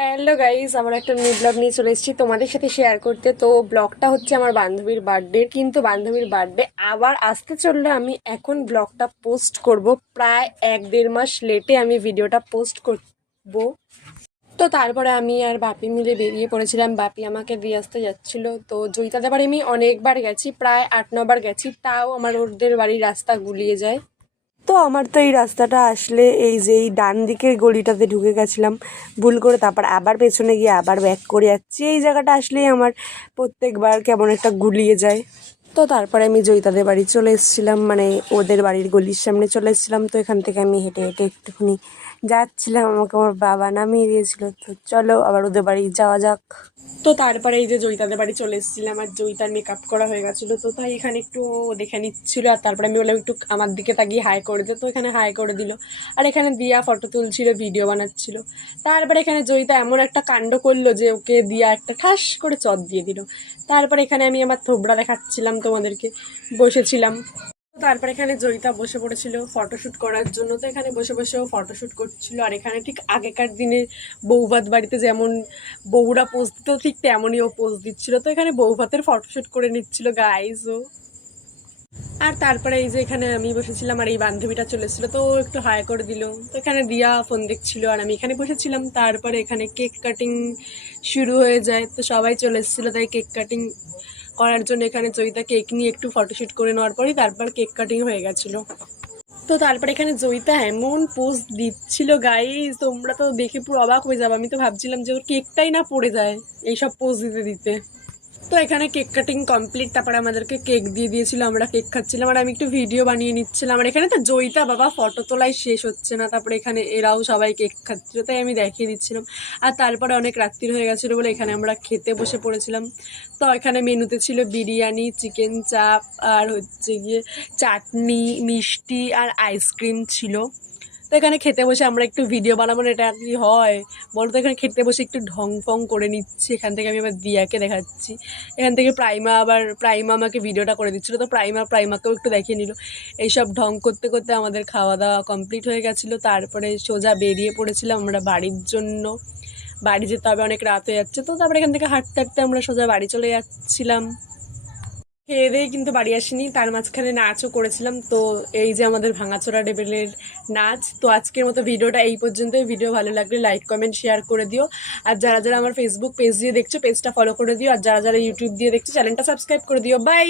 Hello guys, আমার একটা new blog নিয়ে চলে এসেছি তোমাদের সাথে শেয়ার করতে। তো ব্লগটা হচ্ছে আমার বান্ধবীর বার্থডে, কিন্তু বান্ধবীর বার্থডে আবার আসতে চললে আমি এখন ব্লগটা পোস্ট করব। প্রায় 1-1.5 মাস লেটে আমি ভিডিওটা পোস্ট করব। তো তারপরে আমি আর বাপি মিলে বেরিয়ে পড়েছিলাম। বাপি আমাকে দিয়ে আসতে যাচ্ছিল। তো জয়িতাদের বাড়ি আমি অনেকবার গেছি, প্রায় 8-9 বার গেছি, তাও আমার ওদের বাড়ির রাস্তা গুলিয়ে যায়। তো আমার তো এই রাস্তাটা আসলে এই যে এই ডান দিকের গলিটাতে ঢুকে গেছিলাম ভুল করে, তারপর আবার পেছনে গিয়ে আবার ব্যাক করে যাচ্ছি। এই জায়গাটা আসলেই আমার প্রত্যেকবার কেমন একটা গুলিয়ে যায়। তো তারপরে আমি জয়িতাদের বাড়ি চলে এসেছিলাম, মানে ওদের বাড়ির গলির সামনে চলে এসেছিলাম। তো এখান থেকে আমি হেঁটে হেঁটে একটুখানি যাচ্ছিলাম, আমাকে আমার বাবা নামিয়ে দিয়েছিল। তো চলো আবার ওদের বাড়ি যাওয়া যাক। তো তারপরে এই যে জয়িতাদের বাড়ি চলে এসেছিলাম, আর জয়িতার মেকআপ করা হয়ে গেছিলো, তো তাই এখানে একটু দেখে নিচ্ছিল। আর তারপরে আমি বললাম একটু আমার দিকে তাকিয়ে হাই করে দে, তো এখানে হাই করে দিল। আর এখানে দিয়া ফটো তুলছিল, ভিডিও বানাচ্ছিল। তারপরে এখানে জয়িতা এমন একটা কাণ্ড করলো যে ওকে দিয়া একটা ঠাস করে চট দিয়ে দিল। তারপরে এখানে আমি আমার থোবড়া দেখাচ্ছিলাম তোমাদেরকে, বসেছিলাম। তারপর এখানে জয়িতা বসে পড়েছিল ফটোশ্যুট করার জন্য। তো এখানে বসে বসেও ফটোশ্যুট করছিল। আর এখানে ঠিক আগেকার দিনে বৌভাত বাড়িতে যেমন বউরা পোজ দিত, ঠিক তেমনই ও পোজ দিচ্ছিল। তো এখানে বৌভাতের ফটোশ্যুট করে নিচ্ছিল গাইজ ও। আর তারপরে এই যে এখানে আমি বসেছিলাম, আর এই বান্ধবীটা চলে এসেছিলো, তো ও একটু হাই করে দিল। তো এখানে দিয়া ফোন দেখছিল আর আমি এখানে বসেছিলাম। তারপরে এখানে কেক কাটিং শুরু হয়ে যায়, তো সবাই চলে এসেছিলো, তাই কেক কাটিং করার জন্য এখানে জয়িতা কেক নিয়ে একটু ফটোশ্যুট করে নেওয়ার পরই তারপর কেক কাটিং হয়ে গেছিলো। তো তারপরে এখানে জয়িতা এমন পোজ দিচ্ছিল গাইজ, তোমরা তো দেখে পুরো অবাক হয়ে যাবে। আমি তো ভাবছিলাম যে ওর কেকটাই না পড়ে যায় এইসব পোজ দিতে দিতে। তো এখানে কেক কাটিং কমপ্লিট, তারপরে আমাদেরকে কেক দিয়ে দিয়েছিল, আমরা কেক খাচ্ছিলাম আর আমি একটু ভিডিও বানিয়ে নিচ্ছিলাম। আর এখানে তো জয়িতা বাবা ফটো তোলাই শেষ হচ্ছে না, তারপরে এখানে এরাও সবাই কেক খাচ্ছিল, তাই আমি দেখিয়ে দিচ্ছিলাম। আর তারপরে অনেক রাত্রির হয়ে গেছিলো বলে এখানে আমরা খেতে বসে পড়েছিলাম। তো এখানে মেনুতে ছিল বিরিয়ানি, চিকেন চাপ, আর হচ্ছে গিয়ে চাটনি, মিষ্টি আর আইসক্রিম ছিল। তো এখানে খেতে বসে আমরা একটু ভিডিও বানাবো না, এটা কি হয় বলো তো। এখানে খেতে বসে একটু ঢং ফং করে নিচ্ছি। এখান থেকে আমি আবার দিয়াকে দেখাচ্ছি, এখান থেকে প্রাইমা আমাকে ভিডিওটা করে দিচ্ছিলো। তো প্রাইমাকেও একটু দেখিয়ে নিল। এইসব ঢং করতে করতে আমাদের খাওয়া দাওয়া কমপ্লিট হয়ে গেছিলো। তারপরে সোজা বেরিয়ে পড়েছিলাম আমরা বাড়ির জন্য। বাড়ি যেতে হবে, অনেক রাত হয়ে যাচ্ছে। তো তারপরে এখান থেকে হাঁটতে হাঁটতে আমরা সোজা বাড়ি চলে যাচ্ছিলাম। খেয়ে দিয়ে কিন্তু বাড়ি আসিনি, তার মাঝখানে নাচও করেছিলাম। তো এই যে আমাদের ভাঙাচোরা লেভেলের নাচ। তো আজকের মতো ভিডিওটা এই পর্যন্তই। ভিডিও ভালো লাগলে লাইক কমেন্ট শেয়ার করে দিও। আর যারা যারা আমার ফেসবুক পেজ দিয়ে দেখছো, পেজটা ফলো করে দিও। আর যারা যারা ইউটিউব দিয়ে দেখছো, চ্যানেলটা সাবস্ক্রাইব করে দিও। বাই।